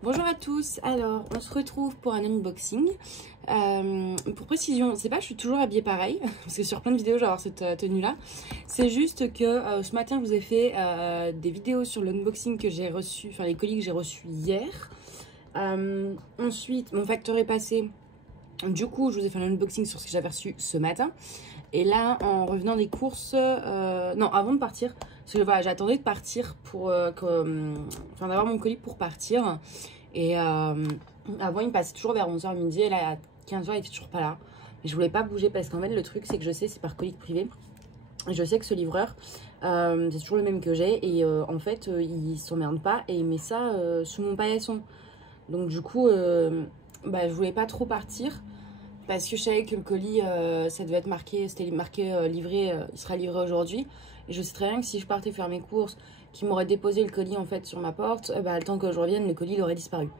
Bonjour à tous, alors on se retrouve pour un unboxing. Pour précision, c'est pas que je suis toujours habillée pareil, parce que sur plein de vidéos je vais avoir cette tenue là. C'est juste que ce matin je vous ai fait des vidéos sur l'unboxing que j'ai reçu, enfin les colis que j'ai reçus hier. Ensuite mon facteur est passé, du coup je vous ai fait un unboxing sur ce que j'avais reçu ce matin. Et là en revenant des courses, non avant de partir, parce que voilà, j'attendais de partir pour d'avoir mon colis pour partir. Et avant il passait toujours vers 11h midi et là à 15h il était toujours pas là. Mais je voulais pas bouger parce qu'en fait le truc c'est que je sais c'est par colis privé. Je sais que ce livreur c'est toujours le même que j'ai et en fait il s'emmerde pas et il met ça sous mon paillasson. Donc du coup je voulais pas trop partir. Parce que je savais que le colis, ça devait être marqué, c'était marqué livré, il sera livré aujourd'hui. Et je sais très bien que si je partais faire mes courses, qu'il m'aurait déposé le colis en fait sur ma porte, le temps que je revienne, le colis il aurait disparu.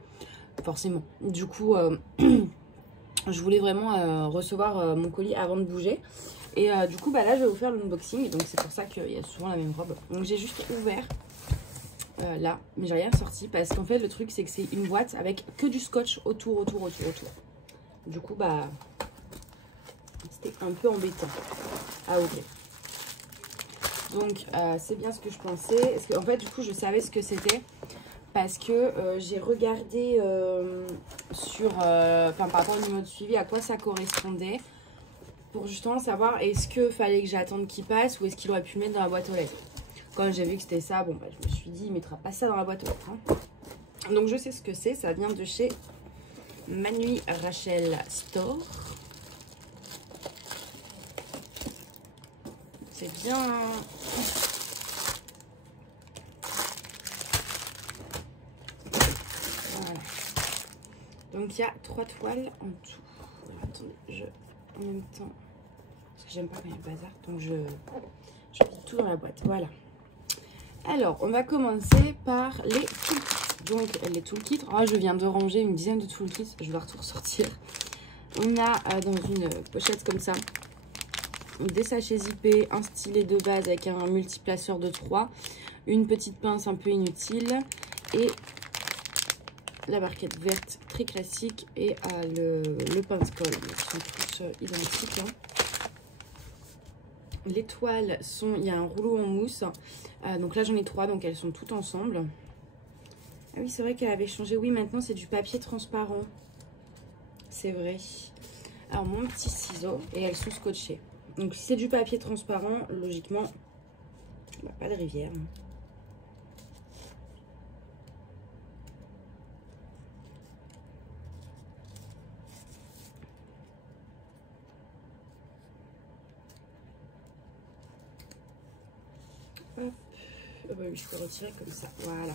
Forcément. Du coup, je voulais vraiment recevoir mon colis avant de bouger. Et du coup, là, je vais vous faire l'unboxing. Donc c'est pour ça qu'il y a souvent la même robe. Donc j'ai juste ouvert là, mais j'ai rien sorti. Parce qu'en fait, le truc, c'est que c'est une boîte avec que du scotch autour. Du coup, c'était un peu embêtant à ouvrir. Donc, c'est bien ce que je pensais. Parce qu'en fait, du coup, je savais ce que c'était. Parce que j'ai regardé par rapport au numéro de suivi, à quoi ça correspondait. Pour justement savoir est-ce que fallait que j'attende qu'il passe ou est-ce qu'il aurait pu mettre dans la boîte aux lettres. Quand j'ai vu que c'était ça, je me suis dit, il mettra pas ça dans la boîte aux lettres. Hein. Donc, je sais ce que c'est. Ça vient de chez Manu Rachel Store. C'est bien. Voilà. Donc il y a 3 toiles en tout. Alors, attendez, en même temps, parce que j'aime pas quand il y a le bazar, donc je mets tout dans la boîte. Voilà. Alors, on va commencer par les toolkits. Donc les toolkits, je viens de ranger une dizaine de toolkits, je vais tout ressortir. On a dans une pochette comme ça des sachets zippés, un stylet de base avec un multiplaceur de 3, une petite pince un peu inutile et la barquette verte très classique et le pince-colle. Ils sont tous identiques. Hein. Les toiles sont, il y a un rouleau en mousse, donc là j'en ai 3, donc elles sont toutes ensemble. Ah oui, c'est vrai qu'elle avait changé. Oui, maintenant c'est du papier transparent. C'est vrai. Alors mon petit ciseau et elles sont scotchées. Donc si c'est du papier transparent, logiquement, pas de rivière. Hop. Oui, je peux retirer comme ça. Voilà.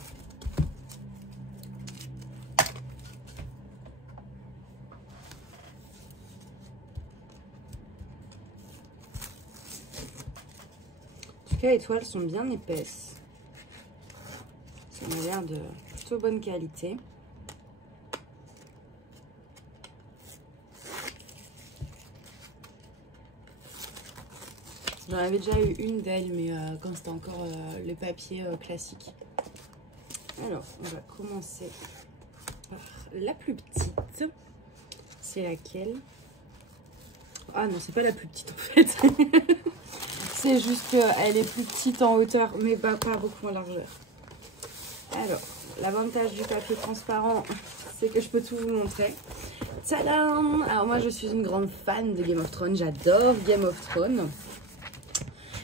Les toiles sont bien épaisses. Ça m'a l'air de plutôt bonne qualité. J'en avais déjà eu une d'elle, mais quand c'était encore le papier classique. Alors, on va commencer par la plus petite. C'est laquelle? Ah non, c'est pas la plus petite en fait. C'est juste qu'elle est plus petite en hauteur, mais pas beaucoup en largeur. Alors, l'avantage du papier transparent, c'est que je peux tout vous montrer. Tadam! Alors moi, je suis une grande fan de Game of Thrones. J'adore Game of Thrones.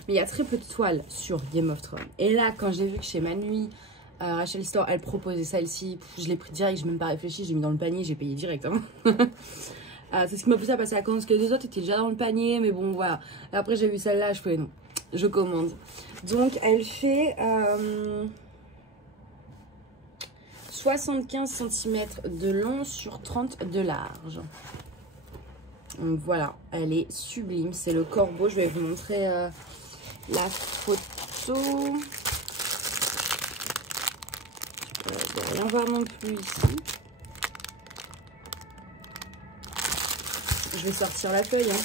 Mais il y a très peu de toiles sur Game of Thrones. Et là, quand j'ai vu que chez Manu Rachel Store, elle proposait celle-ci, je l'ai pris direct, je n'ai même pas réfléchi, j'ai mis dans le panier, j'ai payé directement. C'est ce qui m'a poussé à passer à commande, parce que les autres étaient déjà dans le panier, mais bon, voilà. Et après, j'ai vu celle-là, je fais non, je commande. Donc, elle fait 75 cm de long sur 30 de large. Donc, voilà, elle est sublime. C'est le corbeau. Je vais vous montrer la photo. Je ne vais rien voir non plus ici. Je vais sortir la feuille. Hein.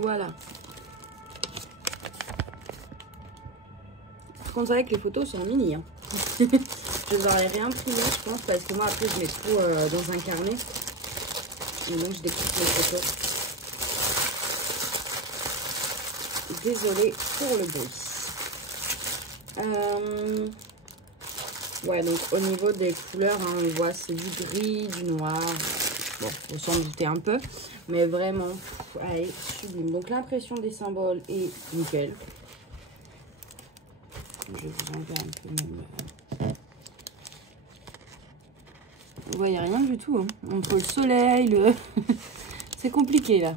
Voilà. Par contre, c'est vrai que les photos sont mini. Hein. Je les aurais rien imprimées, je pense, parce que moi, après, je mets tout dans un carnet. Et donc, je découpe les photos. Désolée pour le bruit. Ouais, donc au niveau des couleurs, hein, on voit c'est du gris, du noir. Bon, faut s'en douter un peu. Mais vraiment, allez, sublime. Donc l'impression des symboles est nickel. Je vais vous enlever un peu même. Vous voyez rien du tout. Hein. Entre le soleil, le... c'est compliqué là.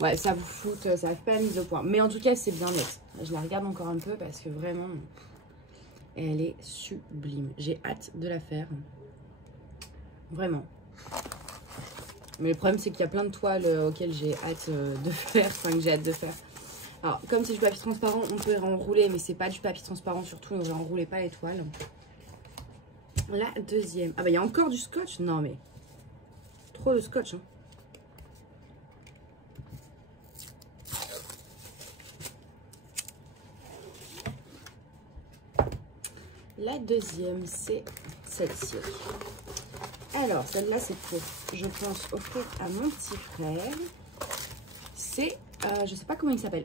Ouais, ça vous fout, ça fait pas la mise au point. Mais en tout cas, c'est bien net. Je la regarde encore un peu parce que vraiment, elle est sublime. J'ai hâte de la faire. Vraiment. Mais le problème, c'est qu'il y a plein de toiles auxquelles j'ai hâte de faire. Enfin, que j'ai hâte de faire. Alors, comme c'est du papier transparent, on peut enrouler, mais c'est pas du papier transparent surtout. Donc, j'enroulais pas les toiles. La deuxième. Ah bah, il y a encore du scotch. Non, mais trop de scotch, hein. La deuxième, c'est celle-ci. Alors, celle-là, c'est pour, je pense, offrir à mon petit frère. C'est, je sais pas comment il s'appelle.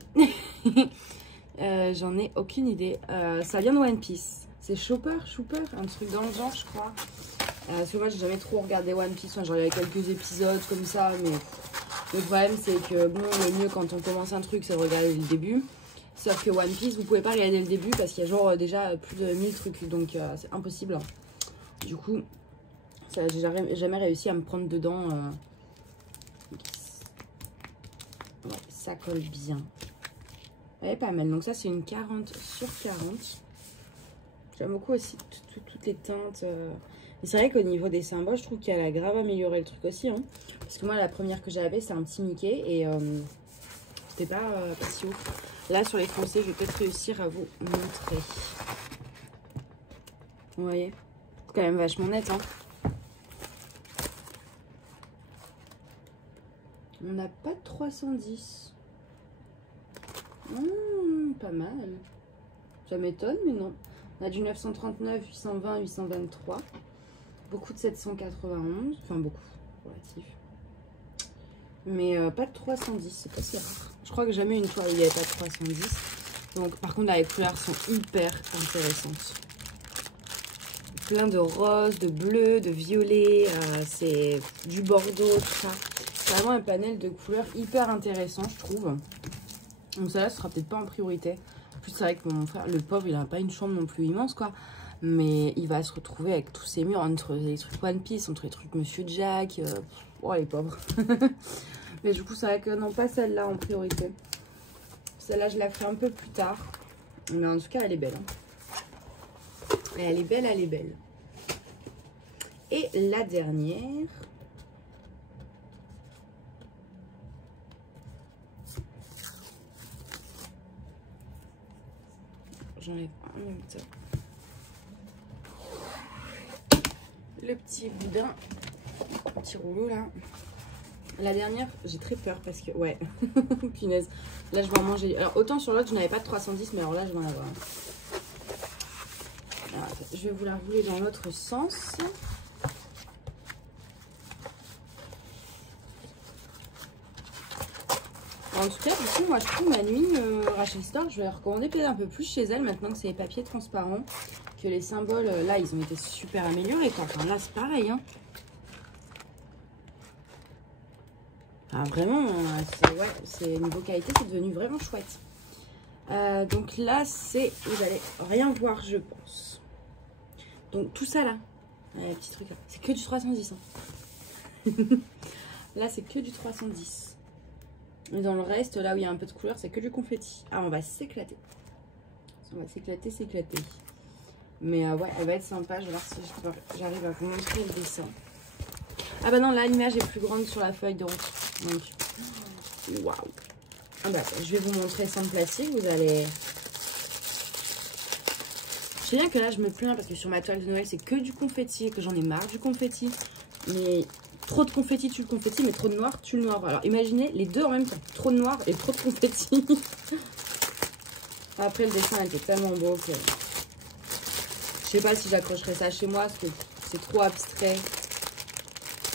J'en ai aucune idée. Ça vient de One Piece. C'est Chopper, un truc dans le genre, je crois. Parce que moi, j'ai jamais trop regardé One Piece. Enfin, genre, il y a quelques épisodes comme ça, mais le problème, c'est que, bon, le mieux quand on commence un truc, c'est de regarder le début. Sauf que One Piece, vous pouvez pas regarder le début parce qu'il y a genre déjà plus de 1000 trucs. Donc, c'est impossible. Du coup, j'ai jamais réussi à me prendre dedans. Ouais, ça colle bien. Elle est pas mal. Donc, ça, c'est une 40 sur 40. J'aime beaucoup aussi toutes les teintes. Mais c'est vrai qu'au niveau des symboles, je trouve qu'elle a grave amélioré le truc aussi. Hein. Parce que moi, la première que j'avais, c'est un petit Mickey. Et c'était pas si ouf. Là, sur les foncés, je vais peut-être réussir à vous montrer. Vous voyez? C'est quand même vachement net, hein. On n'a pas de 310. Pas mal. Ça m'étonne, mais non. On a du 939, 820, 823. Beaucoup de 791. Enfin, beaucoup. Relatif. Mais pas de 310. C'est pas si rare. Je crois que jamais une toile où il n'y avait pas de 310. Donc, par contre, là, les couleurs sont hyper intéressantes. Plein de rose, de bleu, de violet. C'est du bordeaux, tout ça. C'est vraiment un panel de couleurs hyper intéressant, je trouve. Donc, ça là, ce sera peut-être pas en priorité. En plus, c'est vrai que mon frère, le pauvre, il n'a pas une chambre non plus immense, quoi. Mais il va se retrouver avec tous ces murs entre les trucs One Piece, entre les trucs Monsieur Jack. Oh, les pauvres. Mais du coup, c'est vrai que non, pas celle-là en priorité. Celle-là, je la ferai un peu plus tard. Mais en tout cas, elle est belle. Hein. Elle est belle, elle est belle. Et la dernière. J'enlève en même temps. Le petit boudin. Petit rouleau, là. La dernière, j'ai très peur parce que... Ouais, punaise. Là, je vais en manger. Alors, autant sur l'autre, je n'avais pas de 310, mais alors là, je vais en avoir. Alors, je vais vous la rouler dans l'autre sens. En tout cas, du coup, moi, je trouve ma nuit Rachel Store, je vais la recommander peut-être un peu plus chez elle, maintenant que c'est les papiers transparents, que les symboles, là, ils ont été super améliorés. Enfin, là, c'est pareil, hein. Ah, vraiment, ouais, niveau qualité, c'est devenu vraiment chouette. Donc là, vous allez rien voir, je pense. Donc tout ça là, les petits trucs là, c'est que du 310. Hein. Là, c'est que du 310. Mais dans le reste, là où il y a un peu de couleur, c'est que du confetti. Ah, on va s'éclater. On va s'éclater. Mais ouais, elle va être sympa. Je vais voir si j'arrive à vous montrer le dessin. Ah bah non, là, l'image est plus grande sur la feuille de route. Donc, waouh. Ah bah, je vais vous montrer sans le plastique. Vous allez... Je sais bien que là, je me plains parce que sur ma toile de Noël, c'est que du confetti et que j'en ai marre du confetti. Mais Trop de confetti tue le confetti, mais trop de noir tue le noir. Alors imaginez les deux en même temps. Trop de noir et trop de confetti. Après le dessin était tellement beau que... Je sais pas si j'accrocherai ça chez moi parce que c'est trop abstrait.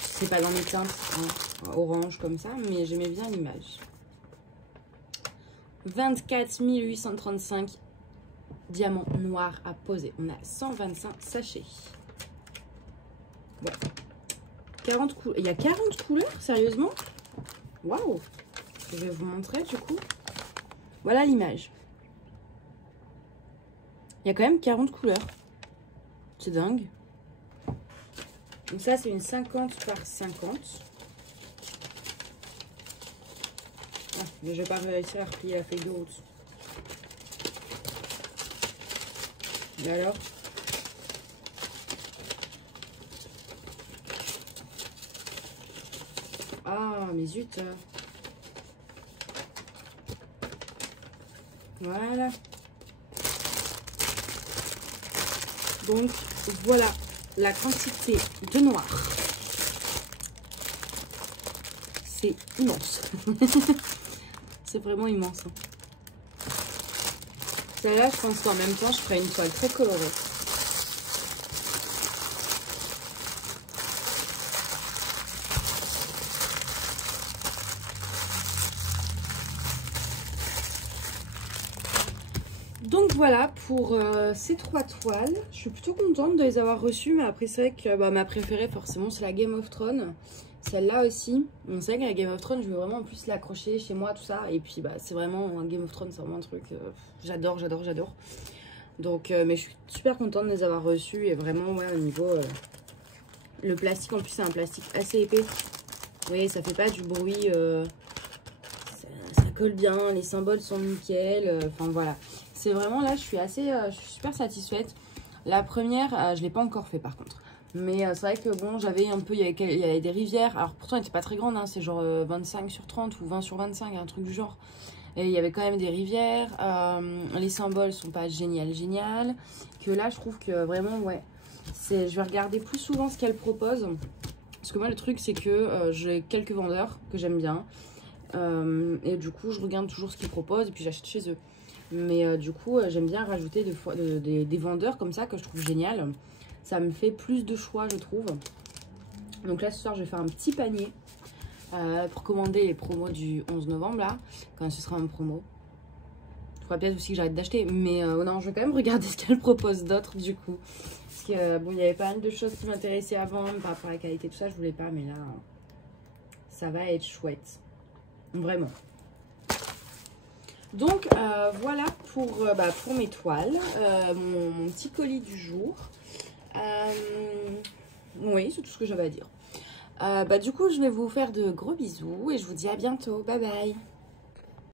C'est pas dans mes teintes, hein, orange comme ça, mais j'aimais bien l'image. 24 835 diamants noirs à poser. On a 125 sachets. Voilà. 40 couleurs. Il y a 40 couleurs, sérieusement? Waouh! Je vais vous montrer du coup. Voilà l'image. Il y a quand même 40 couleurs. C'est dingue. Donc ça, c'est une 50 par 50. Ah, mais je vais pas réussir à replier la feuille de route. Et alors? Ah, mais zut. Voilà. Donc, voilà la quantité de noir. C'est immense. C'est vraiment immense. Celle-là, je pense qu'en même temps, je ferai une toile très colorée. Donc voilà pour ces 3 toiles. Je suis plutôt contente de les avoir reçues, mais après c'est vrai que ma préférée forcément c'est la Game of Thrones. Celle-là aussi. C'est vrai que la Game of Thrones, je veux vraiment en plus l'accrocher chez moi, tout ça. Et puis c'est vraiment un Game of Thrones, c'est vraiment un truc. J'adore, j'adore, j'adore. Donc, mais je suis super contente de les avoir reçues. Et vraiment, ouais, au niveau. Le plastique en plus, c'est un plastique assez épais. Vous voyez, ça fait pas du bruit. Ça colle bien, les symboles sont nickel. Enfin voilà. C'est vraiment là, je suis super satisfaite. La première, je l'ai pas encore fait par contre. Mais c'est vrai que bon, j'avais un peu, il y avait des rivières. Alors pourtant, elle n'était pas très grande, hein, c'est genre 25 sur 30 ou 20 sur 25, un truc du genre. Et il y avait quand même des rivières. Les symboles sont pas génial. Que là, je trouve que vraiment, ouais, je vais regarder plus souvent ce qu'elle propose. Parce que moi, le truc, c'est que j'ai quelques vendeurs que j'aime bien. Et du coup, je regarde toujours ce qu'ils proposent et puis j'achète chez eux. Mais du coup, j'aime bien rajouter des vendeurs comme ça que je trouve génial. Ça me fait plus de choix, je trouve. Donc là, ce soir, je vais faire un petit panier pour commander les promos du 11 novembre, là, quand ce sera en promo. Il faudra peut-être aussi que j'arrête d'acheter. Mais non, je vais quand même regarder ce qu'elle propose d'autre, du coup. Parce que, bon, il y avait pas mal de choses qui m'intéressaient avant, par rapport à la qualité, tout ça, je voulais pas. Mais là, ça va être chouette. Vraiment. Donc voilà pour mes toiles, mon petit colis du jour. Oui, c'est tout ce que j'avais à dire. Du coup, je vais vous faire de gros bisous et je vous dis à bientôt. Bye bye.